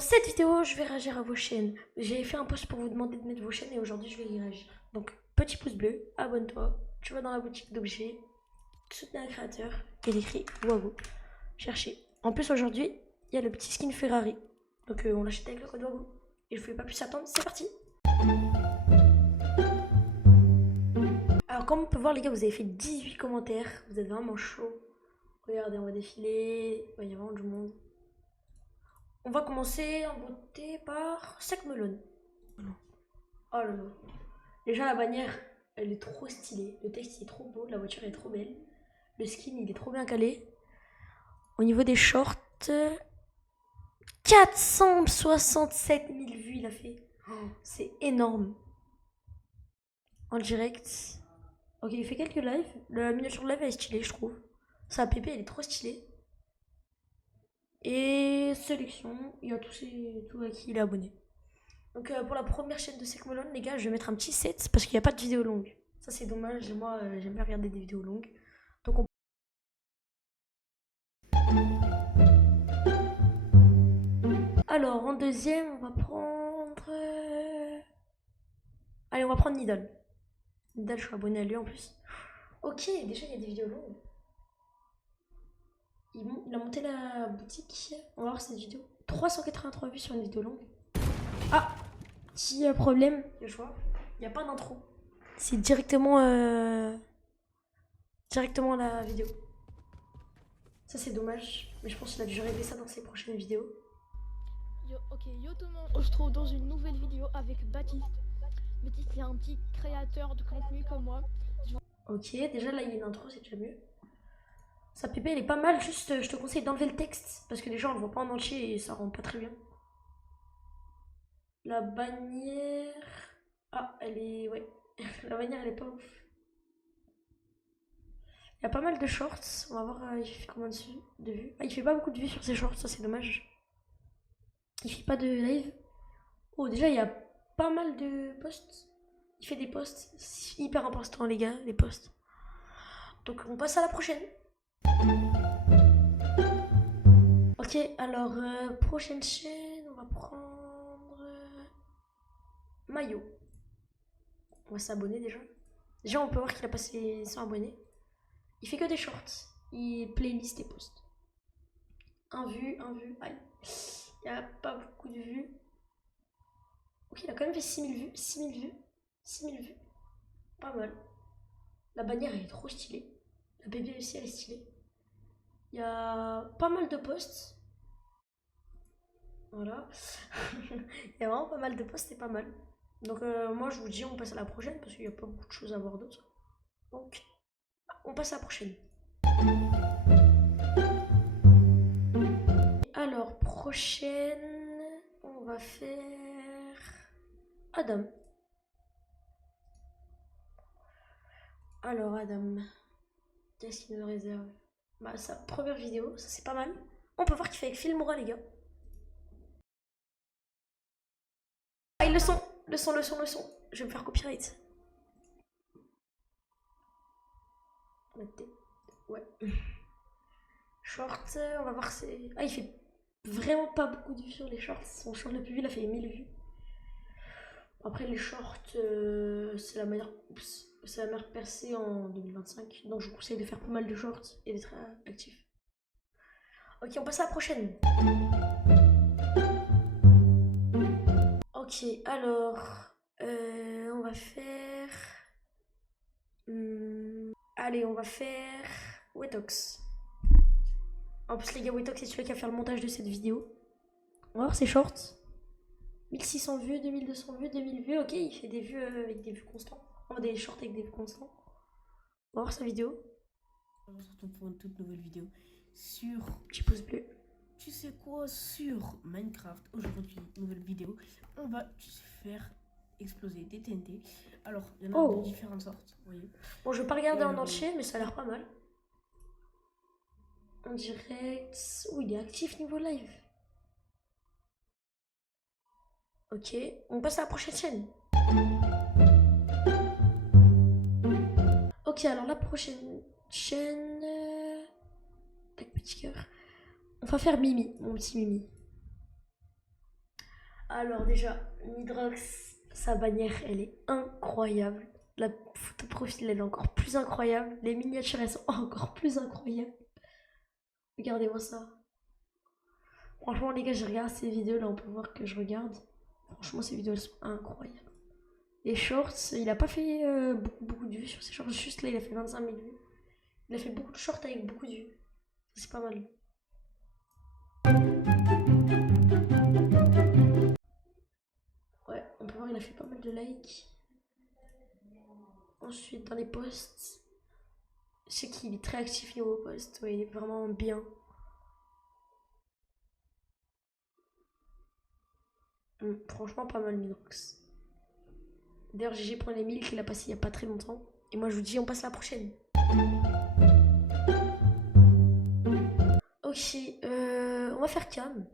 Dans cette vidéo, je vais réagir à vos chaînes. J'ai fait un post pour vous demander de mettre vos chaînes et aujourd'hui, je vais y réagir. Donc, petit pouce bleu, abonne-toi, tu vas dans la boutique d'objets, soutenir un créateur, et il écrit Wago. Cherchez. En plus, aujourd'hui, il y a le petit skin Ferrari. Donc, on l'achète avec le code Wago. Et je ne pouvais pas plus attendre, c'est parti. Alors, comme on peut voir, les gars, vous avez fait 18 commentaires. Vous êtes vraiment chaud. Regardez, on va défiler. Il va y avoir du monde. On va commencer en beauté par Sec Melon. Oh là là. Déjà, la bannière, elle est trop stylée. Le texte, il est trop beau. La voiture est trop belle. Le skin, il est trop bien calé. Au niveau des shorts, 467 000 vues, il a fait. Oh, c'est énorme. En direct. Ok, il fait quelques lives. La miniature live, elle est stylée, je trouve. Sa PP, elle est trop stylée. Et sélection, il y a tout à qui il est abonné. Donc pour la première chaîne de Sekmolon, les gars, je vais mettre un petit 7 parce qu'il n'y a pas de vidéo longue. Ça c'est dommage, et moi j'aime bien regarder des vidéos longues. Donc on... Alors en deuxième, on va prendre... Allez, on va prendre Nidal. Nidal, je suis abonné à lui en plus. Ok, déjà il y a des vidéos longues. Il a monté la boutique. On va voir cette vidéo. 383 vues sur une vidéo longue. Ah, petit problème, je vois. Il n'y a pas d'intro. C'est directement la vidéo. Ça c'est dommage, mais je pense qu'il a dû régler ça dans ses prochaines vidéos. Yo tout le monde, on se trouve dans une nouvelle vidéo avec Baptiste. Baptiste, il est un petit créateur de contenu comme moi. Ok, déjà là il y a une intro, c'est déjà mieux. Sa pépé elle est pas mal, juste je te conseille d'enlever le texte, parce que déjà on le voit pas en entier et ça rend pas très bien. La bannière... Ah, elle est... Ouais, la bannière elle est pas ouf. Il y a pas mal de shorts, on va voir il fait combien de vues. Ah, il fait pas beaucoup de vues sur ses shorts, ça c'est dommage. Il fait pas de live. Oh, déjà il y a pas mal de posts. Il fait des posts, c'est hyper important les gars, les posts. Donc on passe à la prochaine. Ok, alors prochaine chaîne, on va prendre Mayo. On va s'abonner déjà. Déjà on peut voir qu'il a passé 100 abonnés. Il fait que des shorts. Il playlist et posts. Un vu. Aïe. Il n'y a pas beaucoup de vues. Ok, il a quand même fait 6000 vues. 6000 vues. 6000 vues. Pas mal. La bannière elle est trop stylée. La bébé aussi elle est stylée. Il y a pas mal de posts. Voilà. Il y a vraiment pas mal de posts, c'est pas mal. Donc moi je vous dis on passe à la prochaine parce qu'il n'y a pas beaucoup de choses à voir d'autres. Donc on passe à la prochaine. Alors prochaine, on va faire Adam. Alors Adam, qu'est-ce qu'il nous réserve? Bah sa première vidéo, ça c'est pas mal. On peut voir qu'il fait avec Filmora les gars. Ah, le son. Je vais me faire copyright. Ouais. Short, on va voir c'est... Ah, il fait vraiment pas beaucoup de vues sur les shorts. Son short le plus vu, il a fait 1000 vues. Après, les shorts, c'est la meilleure... C'est la meilleure percée en 2025. Donc, je vous conseille de faire pas mal de shorts et d'être actif. Ok, on passe à la prochaine. Ok, alors... on va faire... allez, on va faire... Wetox. En plus, les gars, Wetox, c'est celui qui a fait le montage de cette vidéo. On va voir ses shorts. 1600 vues, 2200 vues, 2000 vues. Ok, il fait des vues avec des vues constants. Enfin, des shorts avec des vues constants. On va voir sa vidéo. On se retrouve pour une toute nouvelle vidéo sur... Petit pouce bleu. Tu sais quoi? Sur Minecraft. Aujourd'hui, nouvelle vidéo. On va faire exploser des TNT. Alors, il y en a de différentes sortes, vous voyez. Bon, je vais pas regarder en entier, mais ça a l'air pas mal. En direct... Oh, il est actif niveau live. Ok, on passe à la prochaine chaîne. Ok, alors la prochaine chaîne... Tac, petit cœur. On va faire Mimi, mon petit Mimi. Alors déjà, Midrox, sa bannière, elle est incroyable. La photo profil, elle est encore plus incroyable. Les miniatures, elles sont encore plus incroyables. Regardez-moi ça. Franchement, les gars, je regarde ces vidéos, là, on peut voir que je regarde. Franchement, ces vidéos, elles sont incroyables. Les shorts, il a pas fait beaucoup de vues sur ses shorts. Juste là, il a fait 25 000 vues. Il a fait beaucoup de shorts avec beaucoup de vues. C'est pas mal. Ouais, on peut voir il a fait pas mal de likes. Ensuite, dans les posts, je sais qu'il est très actif niveau post. Ouais, il est vraiment bien. Franchement, pas mal, Midrox. D'ailleurs, GG pour les 1000 qu'il a passé il y a pas très longtemps. Et moi, je vous dis, on passe à la prochaine. Ok, on va faire Cam.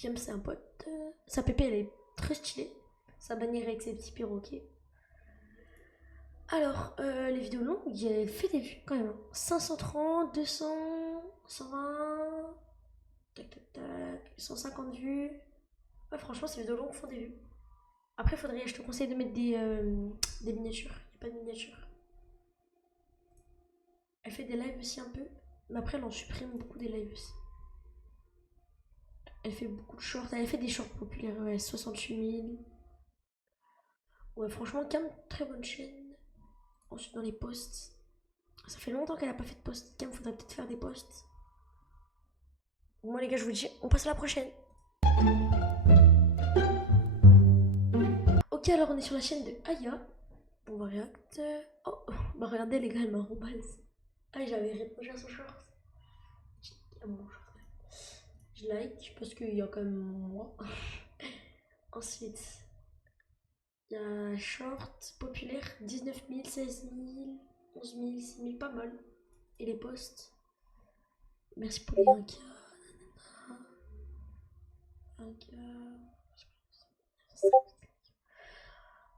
Cam, c'est un pote. Sa pépé, elle est très stylée. Sa bannière avec ses petits perroquets. Alors, les vidéos longues, elle fait des vues quand même. 530, 200, 120, tac tac tac, 150 vues. Ouais, franchement, ces vidéos longues font des vues. Après, je te conseille de mettre des miniatures. Il n'y a pas de miniatures. Elle fait des lives aussi un peu. Mais après, elle en supprime beaucoup des lives aussi. Elle fait beaucoup de shorts. Elle fait des shorts populaires, ouais, 68 000. Ouais, franchement, Cam, très bonne chaîne. Ensuite, dans les posts. Ça fait longtemps qu'elle a pas fait de posts. Cam, faudrait peut-être faire des posts. Moi, les gars, je vous dis, on passe à la prochaine. Ok, alors on est sur la chaîne de Aya. On va react. Oh, bah regardez, les gars, elle m'a remballe. Ah, j'avais répondu à son short. Je like parce qu'il y a quand même moi. Ensuite, il y a short populaire 19 000, 16 000, 11 000, 6 000, pas mal. Et les posts. Merci pour les 1K. 1K.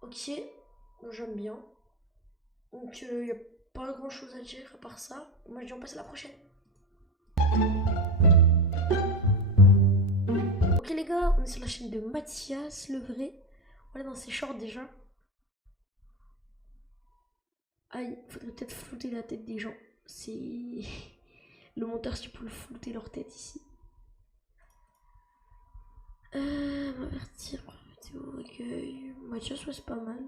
Ok, j'aime bien. Donc il n'y a pas grand chose à dire à part ça. Moi je dis on passe à la prochaine. Ok les gars, on est sur la chaîne de Mathias le vrai. On est dans ses shorts déjà. Aïe, faudrait peut-être flouter la tête des gens. C'est le monteur si tu peux flouter leur tête ici. M'avertir, vidéo, accueil. Mathias, ouais, c'est pas mal.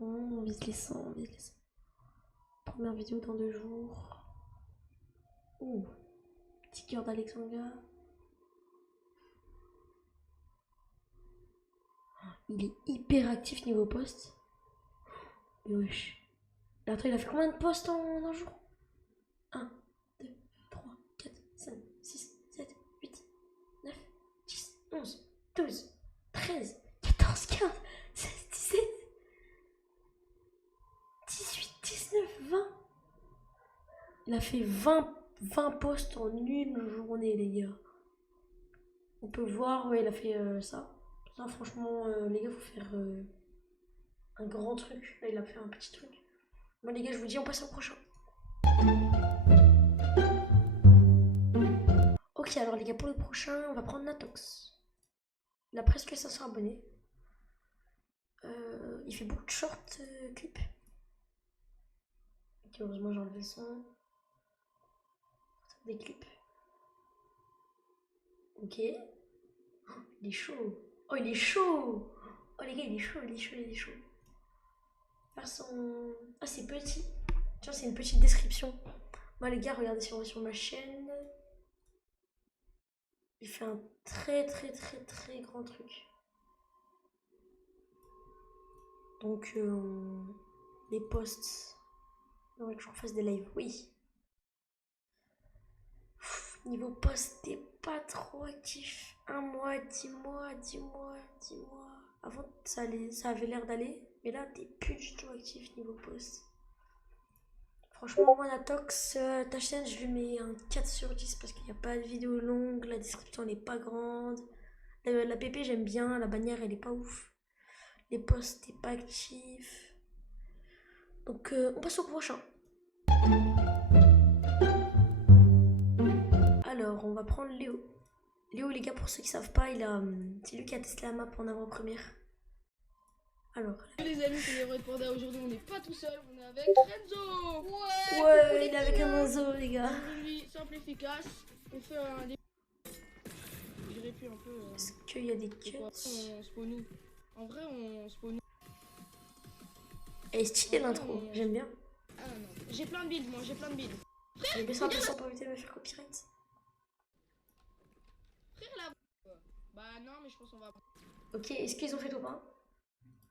On vise les 100, on vise les 100. Première vidéo dans 2 jours. Ouh, petit cœur d'Alexandra. Il est hyper actif niveau post. Mais wesh. Attends, il a fait combien de posts en un jour? 1, 2, 3, 4, 5, 6, 7, 8, 9, 10, 11, 12, 13, 14, 15, 16, 17, 18, 19, 20. Il a fait 20 posts en une journée, les gars. On peut voir, ouais, il a fait ça. Ça, franchement, les gars, faut faire un grand truc. Là, il a fait un petit truc. Bon, les gars, je vous dis, on passe au prochain. Ok, alors, les gars, pour le prochain, on va prendre Natox. Il a presque 500 abonnés. Il fait beaucoup de short clips. Ok, heureusement, j'ai enlevé le son. Des clips. Ok. Oh, il est chaud. Oh, il est chaud. Oh, les gars, il est chaud, il est chaud, il est chaud. Faire son... Ah, c'est petit. Tiens, c'est une petite description. Moi, les gars, regardez sur ma chaîne. Il fait un très grand truc. Donc, les posts. Il faudrait que je refasse des lives, oui. Niveau post, t'es pas trop actif. 1 mois, 10 mois, 10 mois, 10 mois. Avant, ça avait l'air d'aller. Mais là, t'es plus du tout actif niveau post. Franchement, moi, Natox, ta chaîne, je lui mets un 4 sur 10 parce qu'il n'y a pas de vidéo longue. La description n'est pas grande. La PP, j'aime bien. La bannière, elle est pas ouf. Les posts, t'es pas actif. Donc, on passe au prochain. Alors, on va prendre Léo. Léo, les gars, pour ceux qui savent pas, c'est lui qui a testé la map en avant-première. Alors. Les amis, c'est les Red Panda. Aujourd'hui, on n'est pas tout seul, on est avec Renzo. Ouais, il est avec un oiseau, les gars. Aujourd'hui, simple, efficace. On fait un dé... J'irais plus un peu. Est-ce qu'il y a des cuts? On spawn où? En vrai, on spawn où? Elle est stylée l'intro, j'aime bien. Ah non, j'ai plein de builds, moi, j'ai plein de builds. J'ai baissé un peu sans pour éviter de me faire copyright. Frère, là. Bah non, mais je pense qu'on va. Ok, est-ce qu'ils ont fait top 1?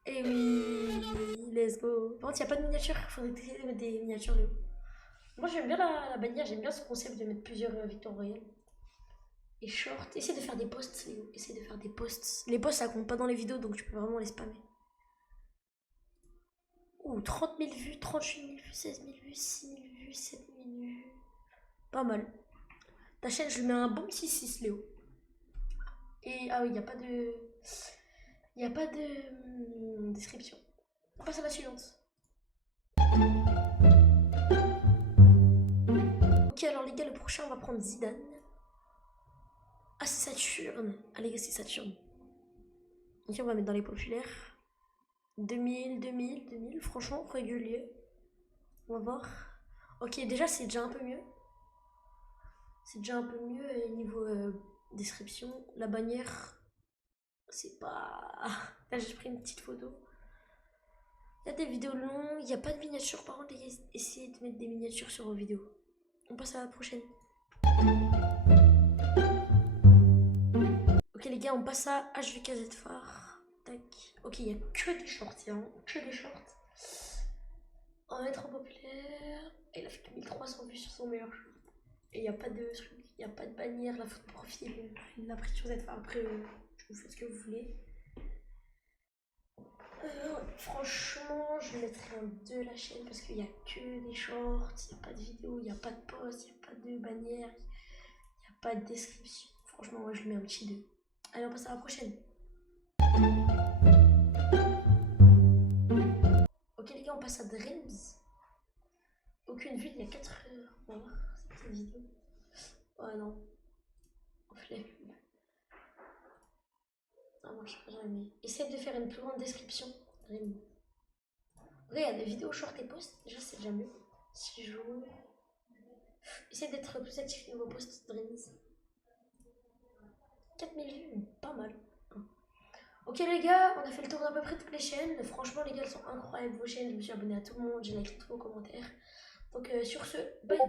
Eh oui, let's go. Par contre, il n'y a pas de miniature, il faudrait essayer de mettre des miniatures, Léo. Moi, j'aime bien la bannière, j'aime bien ce concept de mettre plusieurs victoires royales. Et short, essaye de faire des posts, Léo. Essaye de faire des posts. Les posts, ça compte pas dans les vidéos, donc tu peux vraiment les spammer. Ouh, 30 000 vues, 38 000 vues, 16 000 vues, 6 000 vues, 7 000 vues. Pas mal. Ta chaîne, je lui mets un bon petit 6, Léo. Et ah oui, il n'y a pas de... Il n'y a pas de description. On passe à la suivante. Ok, alors les gars, le prochain, on va prendre Zidane. Ah, c'est Saturne. Ah, les gars, c'est Saturne. Ok, on va mettre dans les populaires. 2000. Franchement, régulier. On va voir. Ok, déjà, c'est déjà un peu mieux. C'est déjà un peu mieux. Et niveau description, la bannière... C'est pas... Là, j'ai pris une petite photo. Il y a des vidéos longues, il n'y a pas de miniatures. Par contre, les gars, essayez de mettre des miniatures sur vos vidéos. On passe à la prochaine. Ok, les gars, on passe à HVKZ phare. Tac. Ok, il n'y a que des shorts, que des shorts. On va mettre en populaire. Il a fait que 1300 vues sur son meilleur short. Et il n'y a pas de truc, il n'y a pas de bannière, la photo de profil. Il l'a pris sur Z phare. Après, vous faites ce que vous voulez. Franchement, je mettrai un 2 la chaîne parce qu'il n'y a que des shorts, il n'y a pas de vidéo, il n'y a pas de post, il n'y a pas de bannière, il n'y a pas de description. Franchement, moi je lui mets un petit 2. Allez, on passe à la prochaine. Ok, les gars, on passe à Dreams. Aucune vue, il y a 4 heures. On va voir cette vidéo. Oh non. Flemme. Ah non, je sais pas, j'en ai mis. Essaye de faire une plus grande description. Dream. Ok, il y a des vidéos short et post. Déjà, c'est déjà mieux. Si je joue. Essaye d'être plus actif niveau post. Dreams. 4000 vues, pas mal. Ok, les gars, on a fait le tour d'à peu près toutes les chaînes. Franchement, les gars, elles sont incroyables vos chaînes. Je me suis abonné à tout le monde. J'ai liké tous vos commentaires. Donc, sur ce, bye.